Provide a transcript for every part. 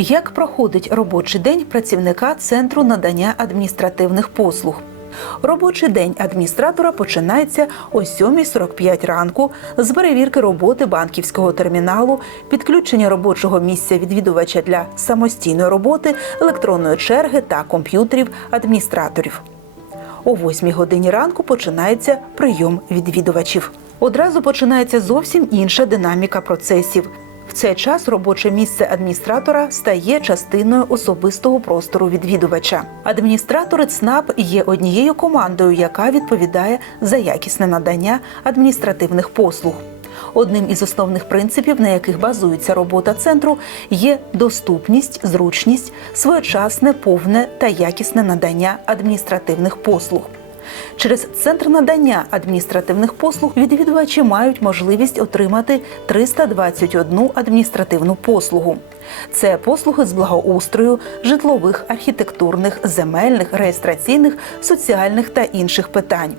Як проходить робочий день працівника центру надання адміністративних послуг? Робочий день адміністратора починається о 7.45 ранку з перевірки роботи банківського терміналу, підключення робочого місця відвідувача для самостійної роботи, електронної черги та комп'ютерів адміністраторів. О 8 годині ранку починається прийом відвідувачів. Одразу починається зовсім інша динаміка процесів. Цей час робоче місце адміністратора стає частиною особистого простору відвідувача. Адміністратори ЦНАП є однією командою, яка відповідає за якісне надання адміністративних послуг. Одним із основних принципів, на яких базується робота центру, є доступність, зручність, своєчасне, повне та якісне надання адміністративних послуг. Через центр надання адміністративних послуг відвідувачі мають можливість отримати 321 адміністративну послугу. Це послуги з благоустрою, житлових, архітектурних, земельних, реєстраційних, соціальних та інших питань.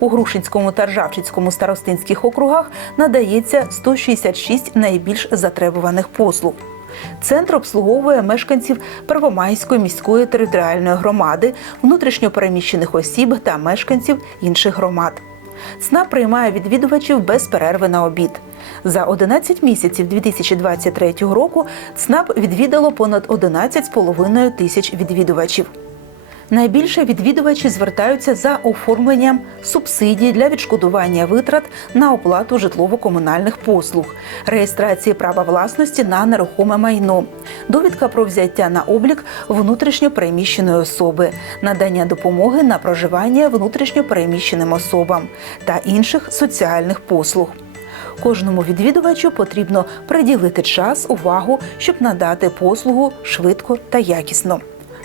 У Грушинському та Ржавчицькому старостинських округах надається 166 найбільш затребуваних послуг. Центр обслуговує мешканців Первомайської міської територіальної громади, внутрішньопереміщених осіб та мешканців інших громад. ЦНАП приймає відвідувачів без перерви на обід. За 11 місяців 2023 року ЦНАП відвідало понад 11,5 тисяч відвідувачів. Найбільше відвідувачі звертаються за оформленням субсидій для відшкодування витрат на оплату житлово-комунальних послуг, реєстрації права власності на нерухоме майно, довідка про взяття на облік внутрішньо переміщеної особи, надання допомоги на проживання внутрішньо переміщеним особам та інших соціальних послуг. Кожному відвідувачу потрібно приділити час, увагу, щоб надати послугу швидко та якісно.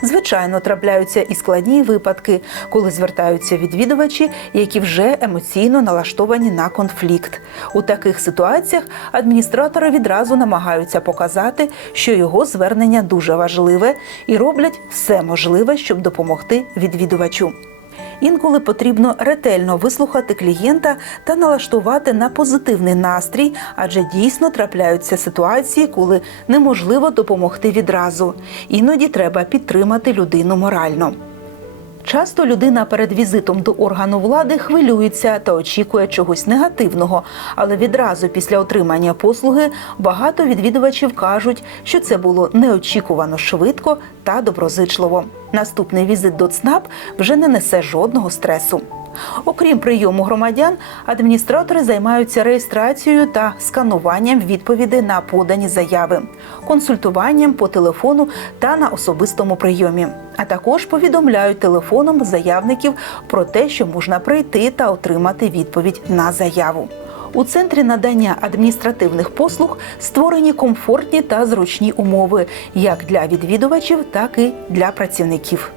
Звичайно, трапляються і складні випадки, коли звертаються відвідувачі, які вже емоційно налаштовані на конфлікт. У таких ситуаціях адміністратори відразу намагаються показати, що його звернення дуже важливе, і роблять все можливе, щоб допомогти відвідувачу. Інколи потрібно ретельно вислухати клієнта та налаштувати на позитивний настрій, адже дійсно трапляються ситуації, коли неможливо допомогти відразу. Іноді треба підтримати людину морально. Часто людина перед візитом до органу влади хвилюється та очікує чогось негативного, але відразу після отримання послуги багато відвідувачів кажуть, що це було неочікувано швидко та доброзичливо. Наступний візит до ЦНАП вже не несе жодного стресу. Окрім прийому громадян, адміністратори займаються реєстрацією та скануванням відповідей на подані заяви, консультуванням по телефону та на особистому прийомі. А також повідомляють телефоном заявників про те, що можна прийти та отримати відповідь на заяву. У центрі надання адміністративних послуг створені комфортні та зручні умови як для відвідувачів, так і для працівників.